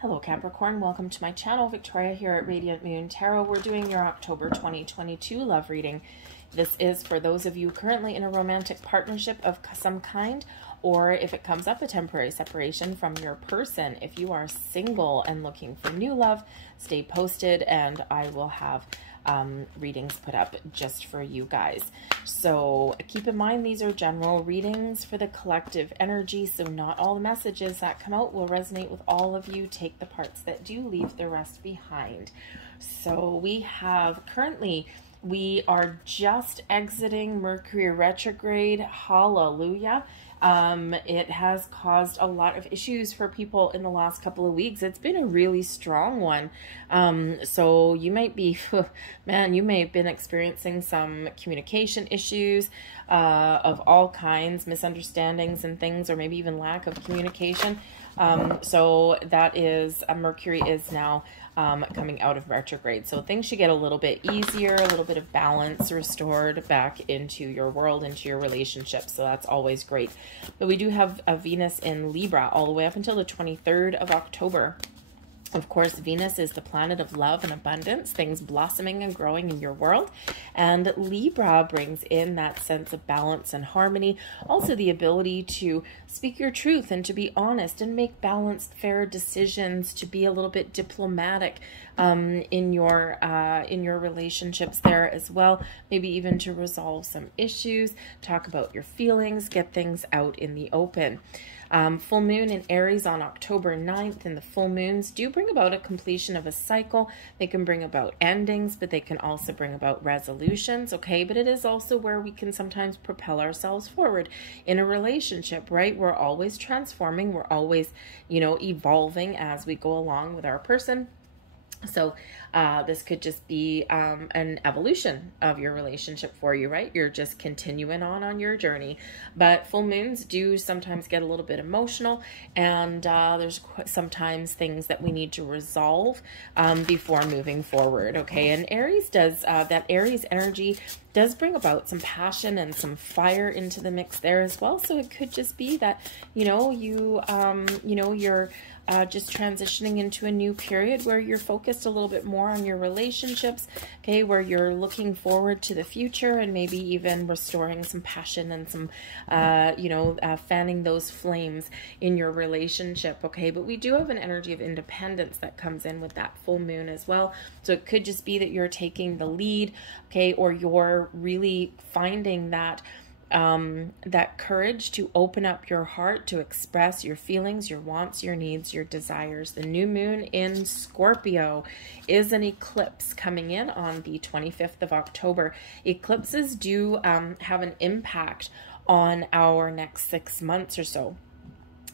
Hello Capricorn, welcome to my channel. Victoria here at Radiant Moon Tarot. We're doing your October 2022 love reading. This is for those of you currently in a romantic partnership of some kind, or if it comes up, a temporary separation from your person. If you are single and looking for new love, stay posted and I will have readings put up just for you guys. So keep in mind, these are general readings for the collective energy, so not all the messages that come out will resonate with all of you. Take the parts that do, leave the rest behind. So we have currently, we are just exiting Mercury retrograde. Hallelujah. It has caused a lot of issues for people in the last couple of weeks. It's been a really strong one. So you might be, man, you may have been experiencing some communication issues of all kinds, misunderstandings and things, or maybe even lack of communication. So that is, Mercury is now coming out of retrograde. So things should get a little bit easier, a little bit of balance restored back into your world, into your relationship. So that's always great. But we do have a Venus in Libra all the way up until the 23rd of October. Of course, Venus is the planet of love and abundance, things blossoming and growing in your world. And Libra brings in that sense of balance and harmony. Also the ability to speak your truth and to be honest and make balanced, fair decisions, to be a little bit diplomatic in your relationships there as well. Maybe even to resolve some issues, talk about your feelings, get things out in the open. Full moon in Aries on October 9th, and the full moons do bring about a completion of a cycle. They can bring about endings, but they can also bring about resolutions, okay? But it is also where we can sometimes propel ourselves forward in a relationship, right? We're always transforming. We're always, you know, evolving as we go along with our person. So this could just be an evolution of your relationship for you, right? You're just continuing on your journey. But full moons do sometimes get a little bit emotional, and there's sometimes things that we need to resolve before moving forward, okay? And Aries does, that Aries energy does bring about some passion and some fire into the mix there as well. So it could just be that, you know, you're just transitioning into a new period where you're focused a little bit more on your relationships, okay, where you're looking forward to the future and maybe even restoring some passion and some, fanning those flames in your relationship, okay? But we do have an energy of independence that comes in with that full moon as well. So it could just be that you're taking the lead, okay, or you're really finding that that courage to open up your heart, to express your feelings, your wants, your needs, your desires. The new moon in Scorpio is an eclipse coming in on the 25th of October. Eclipses do have an impact on our next 6 months or so.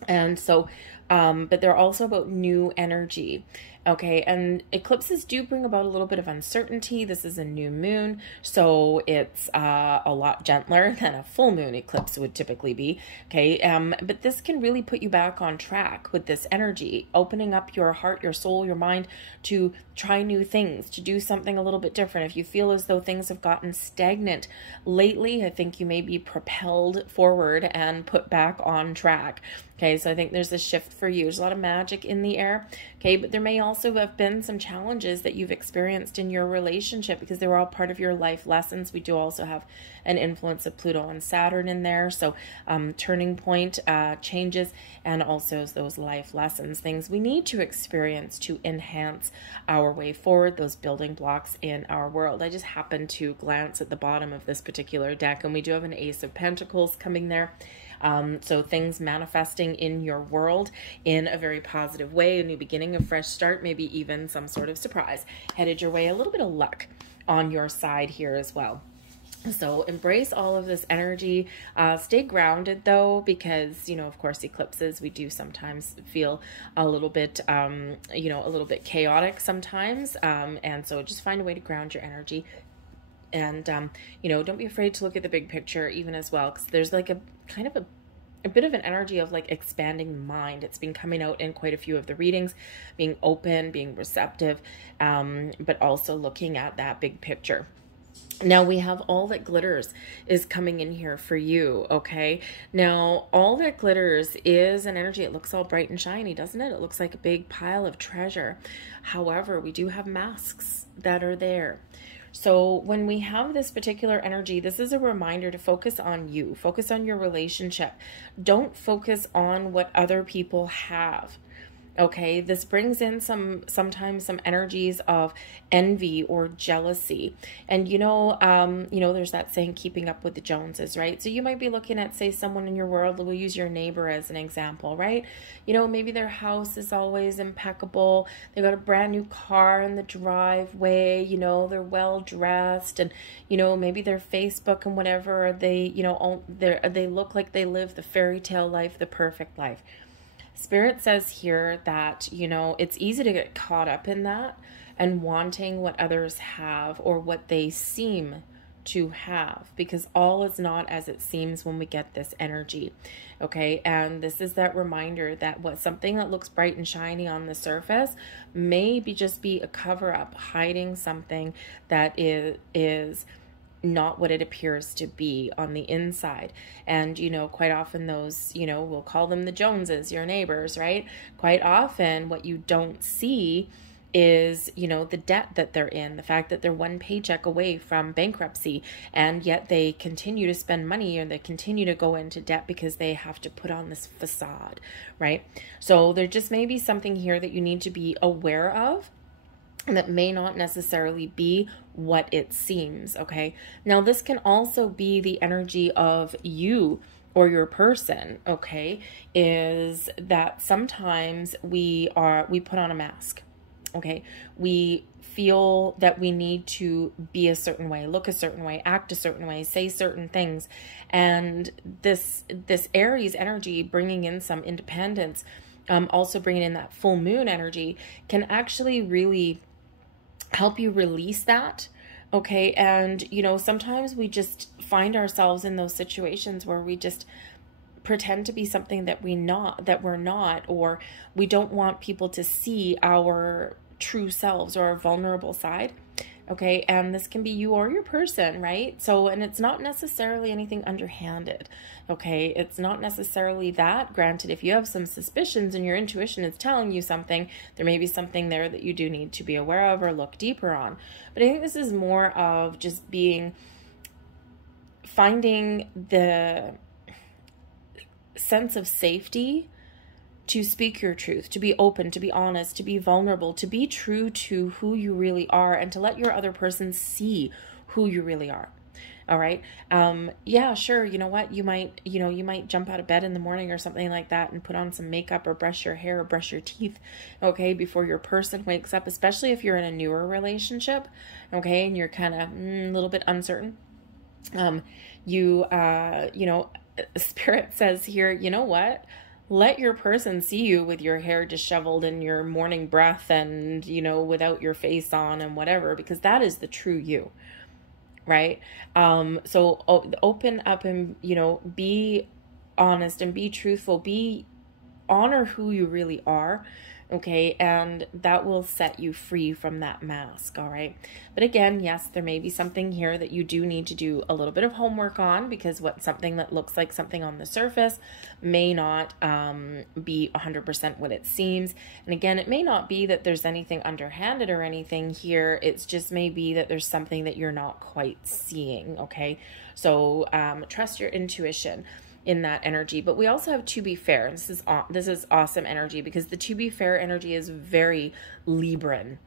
And so, but they're also about new energy. Okay, and eclipses do bring about a little bit of uncertainty. This is a new moon, so it's a lot gentler than a full moon eclipse would typically be. Okay, but this can really put you back on track with this energy, opening up your heart, your soul, your mind to try new things, to do something a little bit different. If you feel as though things have gotten stagnant lately, I think you may be propelled forward and put back on track. Okay, so I think there's a shift for you. There's a lot of magic in the air. Okay, but there may also have been some challenges that you've experienced in your relationship because they were all part of your life lessons. We do also have an influence of Pluto and Saturn in there. So turning point changes, and also those life lessons, things we need to experience to enhance our way forward, those building blocks in our world. I just happened to glance at the bottom of this particular deck, and we do have an Ace of Pentacles coming there. So things manifesting in your world in a very positive way, a new beginning, a fresh start, maybe even some sort of surprise headed your way, a little bit of luck on your side here as well. So embrace all of this energy. Stay grounded though, because, you know, of course, eclipses, we do sometimes feel a little bit, a little bit chaotic sometimes. And so just find a way to ground your energy. And, don't be afraid to look at the big picture even as well, because there's like a kind of a bit of an energy of like expanding the mind. It's been coming out in quite a few of the readings, being open, being receptive, but also looking at that big picture. Now we have all that glitters is coming in here for you, okay? Now, all that glitters is an energy. It looks all bright and shiny, doesn't it? It looks like a big pile of treasure. However, we do have masks that are there. So when we have this particular energy, this is a reminder to focus on you, focus on your relationship. Don't focus on what other people have. Okay, this brings in sometimes some energies of envy or jealousy. And there's that saying, keeping up with the Joneses, right? So you might be looking at, say, someone in your world. We'll use your neighbor as an example, right? Maybe their house is always impeccable. They got a brand new car in the driveway, they're well dressed, and maybe their Facebook and whatever, they look like they live the fairy tale life, the perfect life. Spirit says here that, it's easy to get caught up in that and wanting what others have or what they seem to have, because all is not as it seems when we get this energy. Okay. And this is that reminder that something that looks bright and shiny on the surface may just be a cover up, hiding something that is not what it appears to be on the inside. And quite often those, we'll call them the Joneses, your neighbors, right? Quite often what you don't see is, the debt that they're in, the fact that they're one paycheck away from bankruptcy, and yet they continue to spend money, or they continue to go into debt because they have to put on this facade, right? So there just may be something here that you need to be aware of, and that may not necessarily be what it seems, okay? Now, this can also be the energy of you or your person, okay? Is that sometimes we put on a mask, okay? We feel that we need to be a certain way, look a certain way, act a certain way, say certain things. And this Aries energy, bringing in some independence, also bringing in that full moon energy, can actually really help you release that. Okay. And, sometimes we just find ourselves in those situations where we just pretend to be something that we're not, or we don't want people to see our true selves or our vulnerable side. Okay. And this can be you or your person, right? So, and it's not necessarily anything underhanded. Okay. It's not necessarily that. Granted, if you have some suspicions and your intuition is telling you something, there may be something there that you do need to be aware of or look deeper on. But I think this is more of just finding the sense of safety to speak your truth, to be open, to be honest, to be vulnerable, to be true to who you really are, and to let your other person see who you really are. All right. Yeah, sure. You know what? You might jump out of bed in the morning or something like that and put on some makeup or brush your hair or brush your teeth, okay, before your person wakes up, especially if you're in a newer relationship, okay, and you're kind of a little bit uncertain. Spirit says here, you know what? Let your person see you with your hair disheveled and your morning breath and, without your face on and whatever, because that is the true you, right? So open up and, be honest and be truthful, honor who you really are. Okay. And that will set you free from that mask. All right. But again, yes, there may be something here that you do need to do a little bit of homework on, because something that looks like something on the surface may not be 100% what it seems. And again, it may not be that there's anything underhanded or anything here. It's just maybe that there's something that you're not quite seeing. Okay. So trust your intuition in that energy. But we also have to be fair. This is awesome energy, because the to be fair energy is very Libran.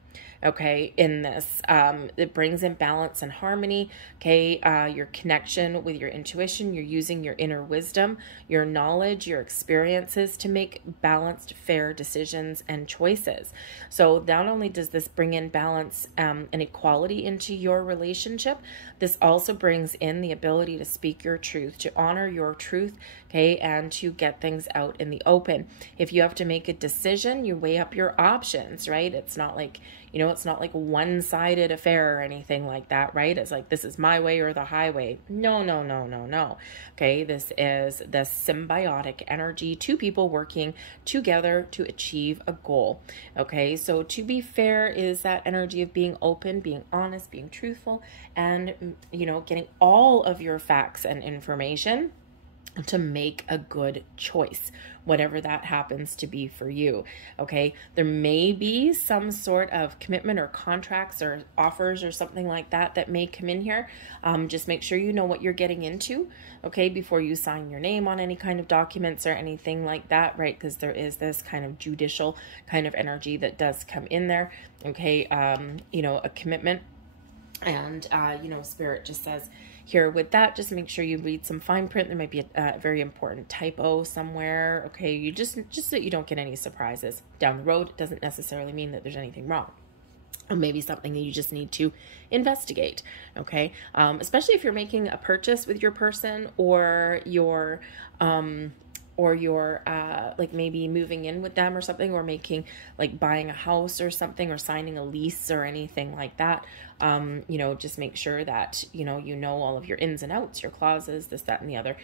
Okay, in this, it brings in balance and harmony. Okay, your connection with your intuition, you're using your inner wisdom, your knowledge, your experiences to make balanced, fair decisions and choices. So not only does this bring in balance and equality into your relationship, this also brings in the ability to speak your truth, to honor your truth, okay, and to get things out in the open. If you have to make a decision, you weigh up your options, right? It's not like You know, it's not like a one-sided affair or anything like that, right? It's like, this is my way or the highway. No, no, no, no, no. Okay, this is the symbiotic energy, two people working together to achieve a goal. Okay, so to be fair is that energy of being open, being honest, being truthful, and, you know, getting all of your facts and information to make a good choice, whatever that happens to be for you. Okay, there may be some sort of commitment or contracts or offers or something like that that may come in here. Just make sure you know what you're getting into, okay, before you sign your name on any kind of documents or anything like that, right? Because there is this kind of judicial kind of energy that does come in there. Okay, you know, a commitment. And, you know, Spirit just says here with that, just make sure you read some fine print. There might be a very important typo somewhere. Okay, you just so that you don't get any surprises down the road. It doesn't necessarily mean that there's anything wrong. Or maybe something that you just need to investigate. Okay, especially if you're making a purchase with your person, or you're like maybe moving in with them or something, or making, like, buying a house or something, or signing a lease or anything like that. You know, just make sure that, you know all of your ins and outs, your clauses, this, that, and the other,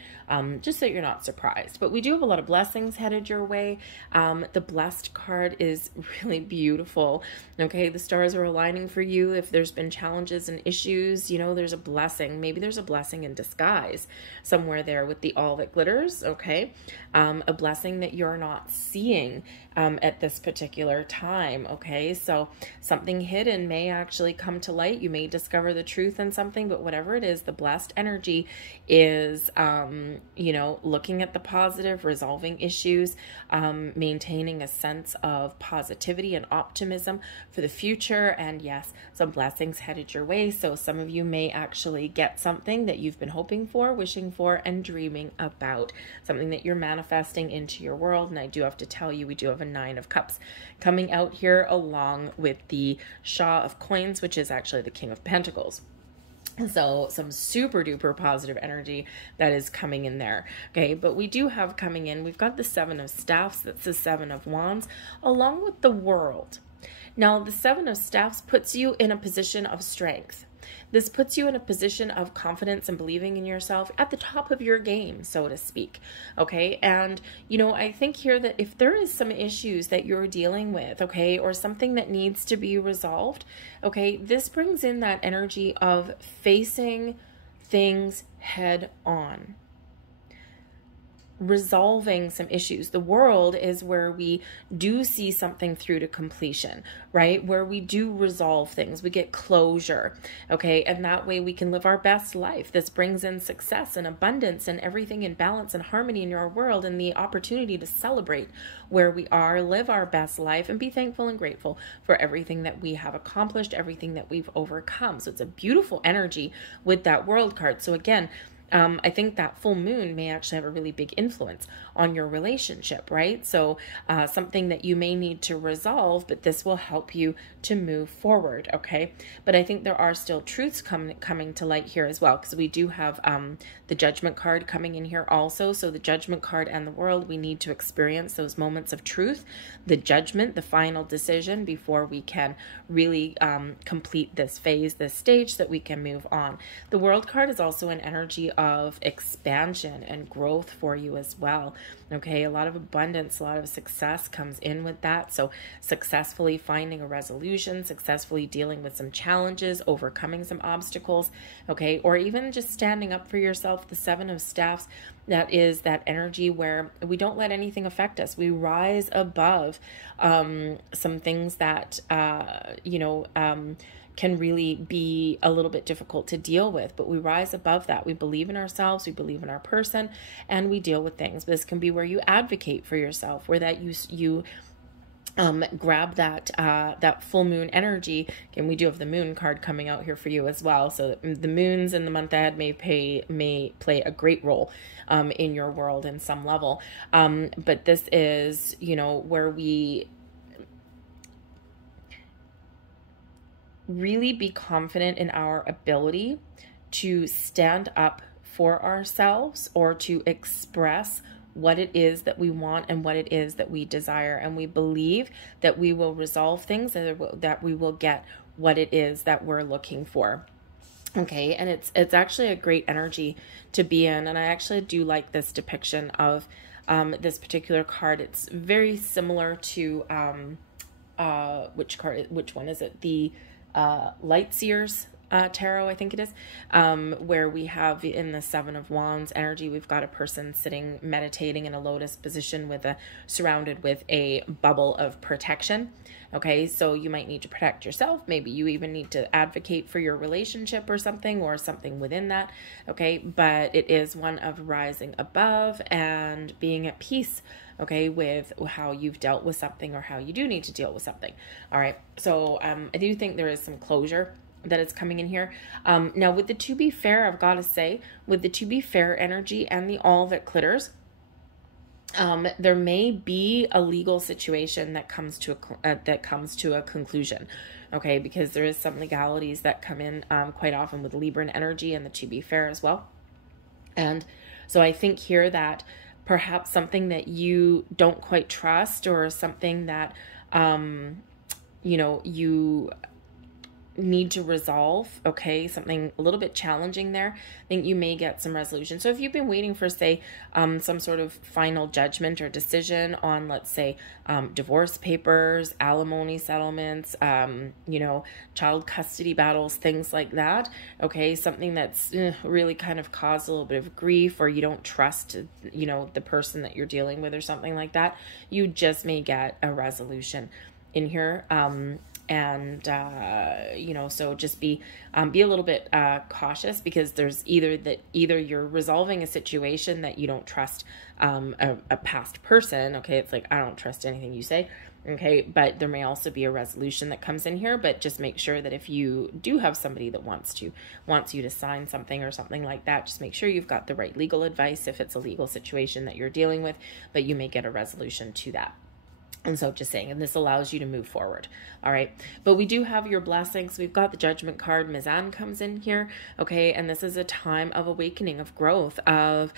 just so you're not surprised. But we do have a lot of blessings headed your way. The blessed card is really beautiful. Okay, the stars are aligning for you. If there's been challenges and issues, you know, there's a blessing. Maybe there's a blessing in disguise somewhere there with the all that glitters. Okay, a blessing that you're not seeing at this particular time. Okay, so something hidden may actually come to light. You may discover the truth in something, but whatever it is, the blessed energy is, you know, looking at the positive, resolving issues, maintaining a sense of positivity and optimism for the future. And yes, some blessings headed your way. So some of you may actually get something that you've been hoping for, wishing for, and dreaming about, something that you're manifesting into your world. And I do have to tell you, we do have a 9 of Cups coming out here, along with the Shah of Coins, which is actually the King of Pentacles. So some super duper positive energy that is coming in there. Okay, but we do have coming in, we've got the 7 of Staffs, that's the 7 of Wands, along with the World. Now, the 7 of Staffs puts you in a position of strength. This puts you in a position of confidence and believing in yourself at the top of your game, so to speak. Okay, and you know, I think here that if there is some issues that you're dealing with, okay, or something that needs to be resolved, okay, this brings in that energy of facing things head on, resolving some issues. The World is where we do see something through to completion, right? Where we do resolve things, we get closure, okay? And that way we can live our best life. This brings in success and abundance and everything in balance and harmony in your world, and the opportunity to celebrate where we are, live our best life, and be thankful and grateful for everything that we have accomplished, everything that we've overcome. So it's a beautiful energy with that World card. So again, I think that full moon may actually have a really big influence on your relationship, right? So something that you may need to resolve, but this will help you to move forward, okay? But I think there are still truths coming to light here as well, because we do have the Judgment card coming in here also. So the Judgment card and the World, we need to experience those moments of truth, the judgment, the final decision, before we can really complete this phase, this stage, so that we can move on. The World card is also an energy of expansion and growth for you as well. Okay, a lot of abundance, a lot of success comes in with that. So successfully finding a resolution, successfully dealing with some challenges, overcoming some obstacles, okay, or even just standing up for yourself. The 7 of Staffs, that is that energy where we don't let anything affect us. We rise above some things that, you know, can really be a little bit difficult to deal with, but we rise above that. We believe in ourselves, we believe in our person, and we deal with things. This can be where you advocate for yourself, where that you grab that that full moon energy. And we do have the Moon card coming out here for you as well. So the moons in the month ahead may play a great role in your world in some level. But this is, you know, where we really be confident in our ability to stand up for ourselves, or to express what it is that we want and what it is that we desire. And we believe that we will resolve things, that we will get what it is that we're looking for. Okay, and it's actually a great energy to be in. And I actually do like this depiction of this particular card. It's very similar to which one is it? The Lightseers tarot, I think it is, where we have in the Seven of Wands energy, we've got a person sitting meditating in a lotus position surrounded with a bubble of protection. Okay, so you might need to protect yourself. Maybe you even need to advocate for your relationship or something within that. Okay, but it is one of rising above and being at peace, okay, with how you've dealt with something or how you do need to deal with something. All right, so I do think there is some closure that is coming in here. Now with the to be fair, I've got to say, with the to be fair energy and the all that glitters, there may be a legal situation that comes to a conclusion, okay, because there is some legalities that come in quite often with Libran energy and the to be fair as well. And so I think here that perhaps something that you don't quite trust, or something that you know, you need to resolve, okay, something a little bit challenging there, I think you may get some resolution. So if you've been waiting for, say, some sort of final judgment or decision on, let's say, divorce papers, alimony settlements, you know, child custody battles, things like that, okay, something that's really kind of caused a little bit of grief, or you don't trust, you know, the person that you're dealing with or something like that, you just may get a resolution in here. And you know, so just be a little bit cautious, because there's either you're resolving a situation that you don't trust a past person, okay, it's like, I don't trust anything you say, okay, but there may also be a resolution that comes in here. But just make sure that if you do have somebody that wants you to sign something or something like that, just make sure you've got the right legal advice if it's a legal situation that you're dealing with, but you may get a resolution to that. And so just saying, and this allows you to move forward. All right. But we do have your blessings. We've got the Judgment card. Mizan comes in here. Okay. And this is a time of awakening, of growth, of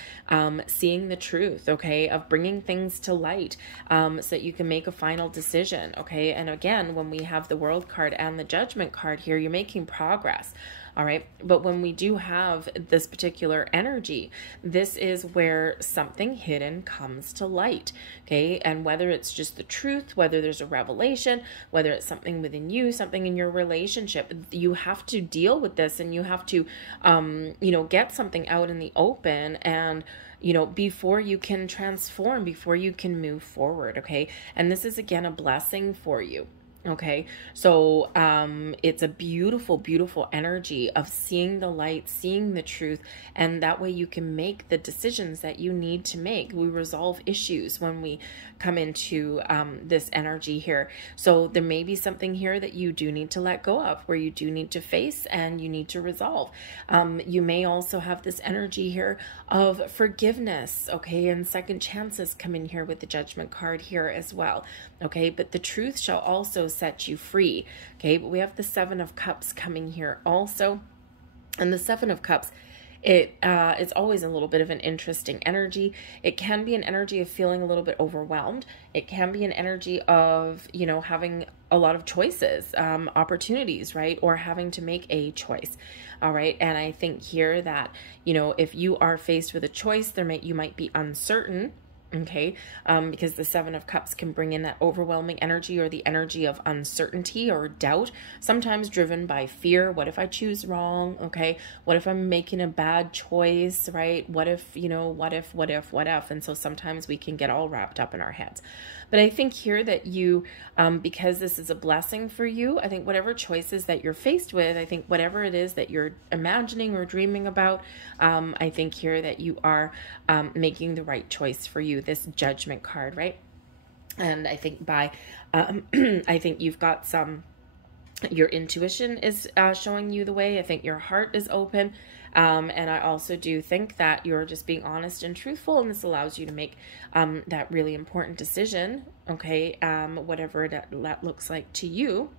seeing the truth. Okay. Of bringing things to light so that you can make a final decision. Okay. And again, when we have the World card and the Judgment card here, you're making progress. All right. But when we do have this particular energy, this is where something hidden comes to light. Okay. And whether it's just the truth, whether there's a revelation, whether it's something within you, something in your relationship, you have to deal with this, and you have to, you know, get something out in the open, and you know, before you can transform, before you can move forward. Okay. And this is again a blessing for you. Okay, so it's a beautiful, beautiful energy of seeing the light, seeing the truth, and that way you can make the decisions that you need to make. We resolve issues when we come into this energy here. So there may be something here that you do need to let go of, where you do need to face and you need to resolve. You may also have this energy here of forgiveness, okay, and second chances come in here with the Judgment card here as well. Okay, but the truth shall also set you free. Okay, but we have the Seven of Cups coming here also. And the Seven of Cups, it's always a little bit of an interesting energy. It can be an energy of feeling a little bit overwhelmed. It can be an energy of, you know, having a lot of choices, opportunities, right? Or having to make a choice. All right. And I think here that, you know, if you are faced with a choice, you might be uncertain. Okay, because the Seven of Cups can bring in that overwhelming energy, or the energy of uncertainty or doubt, sometimes driven by fear. What if I choose wrong? Okay, what if I'm making a bad choice, right? What if, you know, what if? And so sometimes we can get all wrapped up in our heads. But I think here that you, because this is a blessing for you, I think whatever choices that you're faced with, I think whatever it is that you're imagining or dreaming about, I think here that you are making the right choice for you, this Judgment card, right? And I think I think you've got your intuition is showing you the way. I think your heart is open. And I also do think that you're just being honest and truthful, and this allows you to make that really important decision, okay, whatever that looks like to you,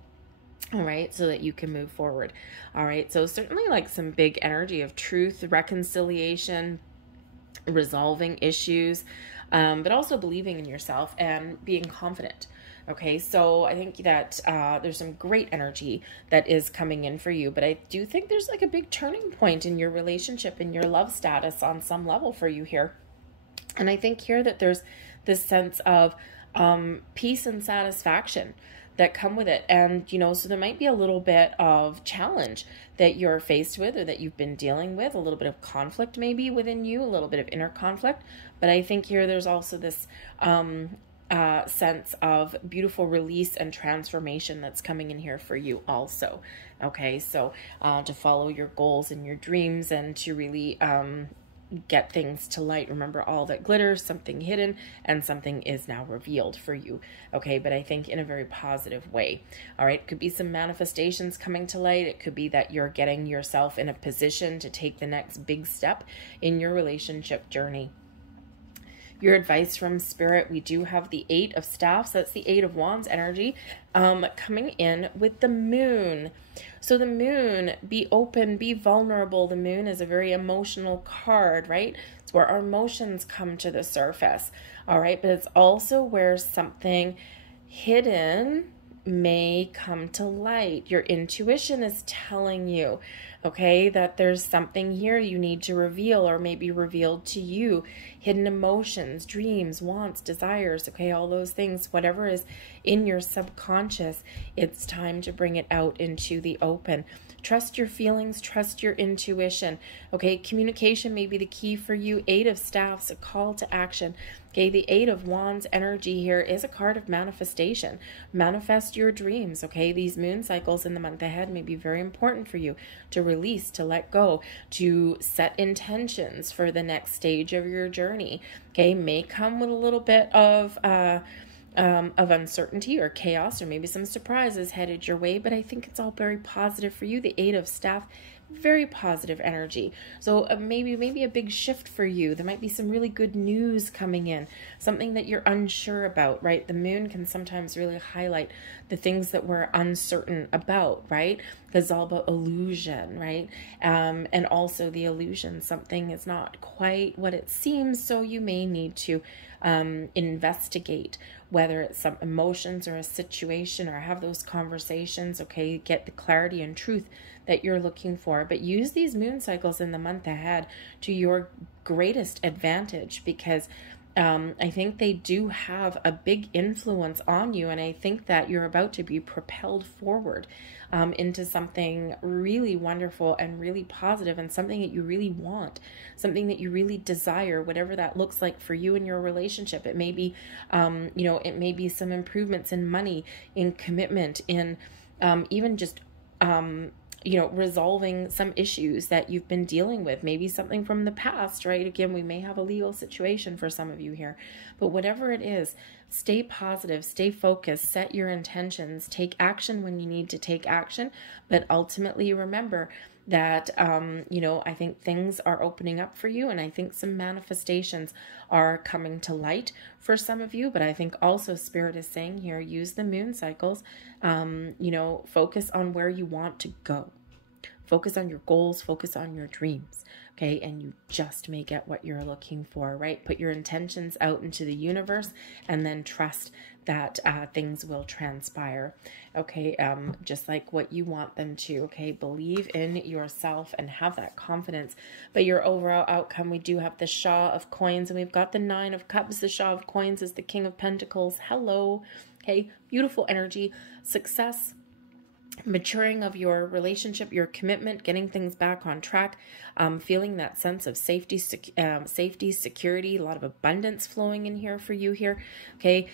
all right, so that you can move forward. All right, so certainly like some big energy of truth, reconciliation, resolving issues, but also believing in yourself and being confident. Okay, so I think that there's some great energy that is coming in for you, but I do think there's like a big turning point in your relationship, in your love status on some level for you here. And I think here that there's this sense of peace and satisfaction that come with it. And, you know, so there might be a little bit of challenge that you're faced with, or that you've been dealing with, a little bit of conflict maybe within you, a little bit of inner conflict. But I think here there's also this sense of beautiful release and transformation that's coming in here for you also. Okay, so to follow your goals and your dreams, and to really get things to light. Remember, all that glitters, something hidden, and something is now revealed for you. Okay, but I think in a very positive way. All right, could be some manifestations coming to light. It could be that you're getting yourself in a position to take the next big step in your relationship journey. Your advice from Spirit, we do have the 8 of Staffs. That's the 8 of Wands energy coming in with the Moon. So the Moon, be open, be vulnerable. The Moon is a very emotional card, right? It's where our emotions come to the surface. All right, but it's also where something hidden may come to light. Your intuition is telling you, okay, that there's something here you need to reveal, or maybe revealed to you. Hidden emotions, dreams, wants, desires, okay, all those things, whatever is in your subconscious, it's time to bring it out into the open. Trust your feelings, trust your intuition. Okay, communication may be the key for you. 8 of Staffs, a call to action. Okay, the 8 of Wands energy here is a card of manifestation. Manifest your dreams. Okay, these moon cycles in the month ahead may be very important for you to release, to let go, to set intentions for the next stage of your journey. Okay, may come with a little bit of uncertainty or chaos, or maybe some surprises headed your way, but I think it's all very positive for you. The 8 of Staff, very positive energy. So maybe a big shift for you. There might be some really good news coming in, something that you're unsure about, right? The Moon can sometimes really highlight the things that we're uncertain about, right? Because it's all about illusion, right? And also the illusion, something is not quite what it seems, so you may need to investigate whether it's some emotions or a situation, or have those conversations, okay? Get the clarity and truth that you're looking for. But use these moon cycles in the month ahead to your greatest advantage, because I think they do have a big influence on you, and I think that you're about to be propelled forward into something really wonderful and really positive, and something that you really want, something that you really desire, whatever that looks like for you in your relationship. It may be, you know, it may be some improvements in money, in commitment, in even just you know, resolving some issues that you've been dealing with, maybe something from the past, right? Again, we may have a legal situation for some of you here, but whatever it is, stay positive, stay focused, set your intentions, take action when you need to take action, but ultimately remember that, you know, I think things are opening up for you, and I think some manifestations are coming to light for some of you. But I think also Spirit is saying here, use the moon cycles, you know, focus on where you want to go. Focus on your goals, focus on your dreams, okay? And you just may get what you're looking for, right? Put your intentions out into the universe, and then trust that things will transpire, okay? Just like what you want them to, okay? Believe in yourself and have that confidence. But your overall outcome, we do have the Shaw of Coins, and we've got the 9 of Cups. The Shaw of Coins is the King of Pentacles. Hello, okay? Beautiful energy, success, maturing of your relationship, your commitment, getting things back on track, feeling that sense of safety, security, a lot of abundance flowing in here for you here, okay?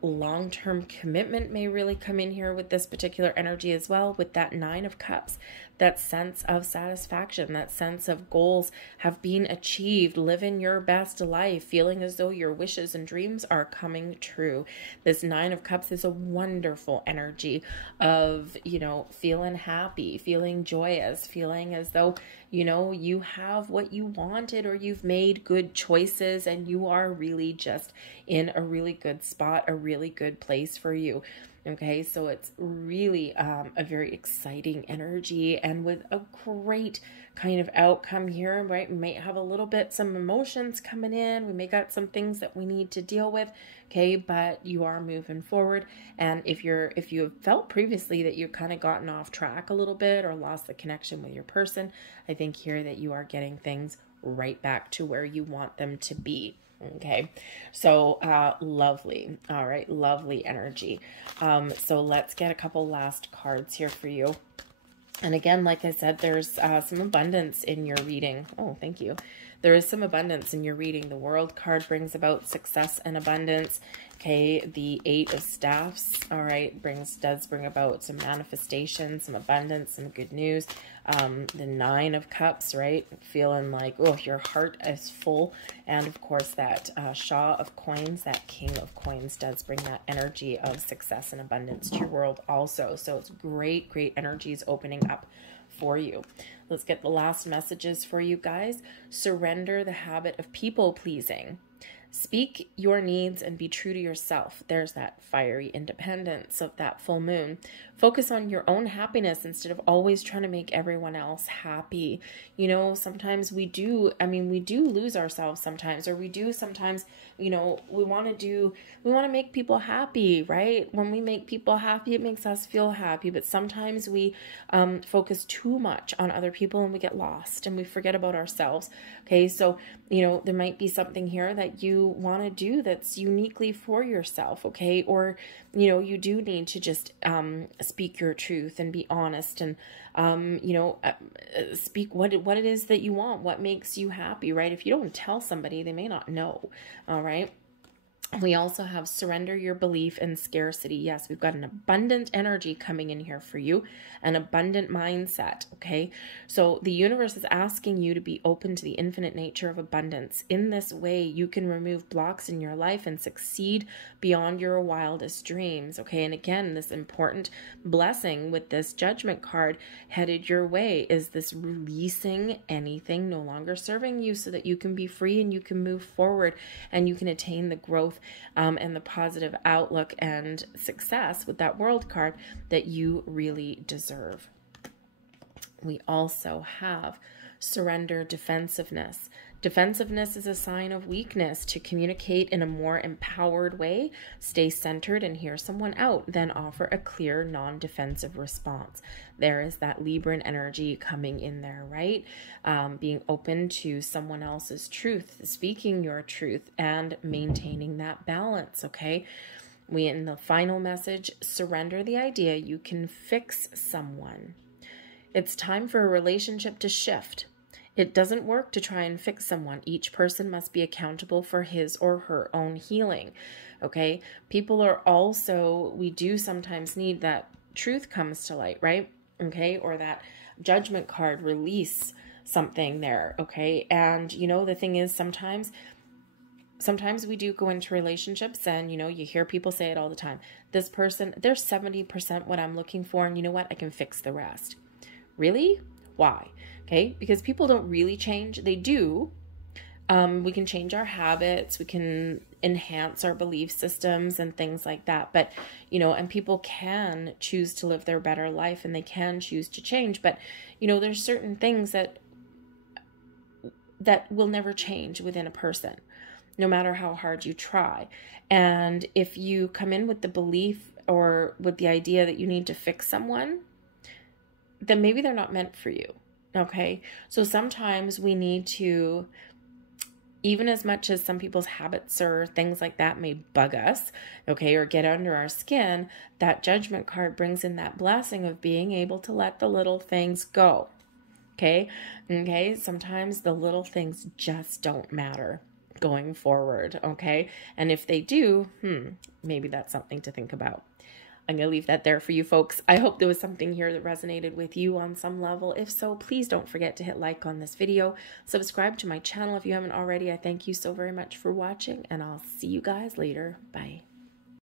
Long-term commitment may really come in here with this particular energy as well, with that 9 of Cups, that sense of satisfaction, that sense of goals have been achieved, living your best life, feeling as though your wishes and dreams are coming true. This 9 of Cups is a wonderful energy of, you know, feeling happy, feeling joyous, feeling as though, you know, you have what you wanted, or you've made good choices, and you are really just in a really good spot, a really good place for you. Okay, so it's really a very exciting energy, and with a great kind of outcome here, right? We might have a little bit, some emotions coming in. We may got some things that we need to deal with, okay? But you are moving forward. And if you have felt previously that you've kind of gotten off track a little bit or lost the connection with your person, I think here that you are getting things right back to where you want them to be. Okay, so lovely. All right, lovely energy. So let's get a couple last cards here for you. And again, like I said, there's some abundance in your reading. Oh, thank you. There is some abundance in your reading. The World card brings about success and abundance. Okay, the Eight of Staffs, all right, does bring about some manifestation, some abundance, some good news. The Nine of Cups, right, feeling like, oh, your heart is full. And of course, that Shah of Coins, that King of Coins, does bring that energy of success and abundance to your world also. So it's great, great energies opening up for you. Let's get the last messages for you guys. Surrender the habit of people pleasing. Speak your needs and be true to yourself. There's that fiery independence of that full moon. Focus on your own happiness instead of always trying to make everyone else happy. You know, sometimes we do lose ourselves sometimes, or we do sometimes, you know, we want to make people happy, right? When we make people happy, it makes us feel happy. But sometimes we focus too much on other people and we get lost and we forget about ourselves. Okay, so, you know, there might be something here that you want to do that's uniquely for yourself, okay? Or, you know, you do need to just speak your truth and be honest and, you know, speak what it is that you want, what makes you happy, right? If you don't tell somebody, they may not know, all right? We also have surrender your belief in scarcity. Yes, we've got an abundant energy coming in here for you, an abundant mindset, okay? So the universe is asking you to be open to the infinite nature of abundance. In this way, you can remove blocks in your life and succeed beyond your wildest dreams, okay? And again, this important blessing with this Judgment card headed your way is this releasing anything no longer serving you so that you can be free and you can move forward and you can attain the growth and the positive outlook and success with that World card that you really deserve. We also have surrender defensiveness. Defensiveness is a sign of weakness. To communicate in a more empowered way, stay centered and hear someone out, then offer a clear, non-defensive response. There is that Libran energy coming in there, right? Being open to someone else's truth, speaking your truth, and maintaining that balance, okay? In the final message, surrender the idea you can fix someone. It's time for a relationship to shift. It doesn't work to try and fix someone. Each person must be accountable for his or her own healing. Okay? People are also, we do sometimes need that truth comes to light, right? Okay? Or that Judgment card release something there. Okay? And you know, the thing is sometimes we do go into relationships and, you know, you hear people say it all the time. This person, they're 70% what I'm looking for. And you know what? I can fix the rest. Really? Why? Okay, because people don't really change. They do. We can change our habits. We can enhance our belief systems and things like that. But, you know, and people can choose to live their better life and they can choose to change. But, you know, there's certain things that will never change within a person, no matter how hard you try. And if you come in with the belief or with the idea that you need to fix someone, then maybe they're not meant for you. Okay, so sometimes we need to, even as much as some people's habits or things like that may bug us, okay, or get under our skin, that Judgment card brings in that blessing of being able to let the little things go. Okay, sometimes the little things just don't matter going forward, okay? And if they do, maybe that's something to think about. I'm going to leave that there for you folks. I hope there was something here that resonated with you on some level. If so, please don't forget to hit like on this video. Subscribe to my channel if you haven't already. I thank you so very much for watching, and I'll see you guys later. Bye.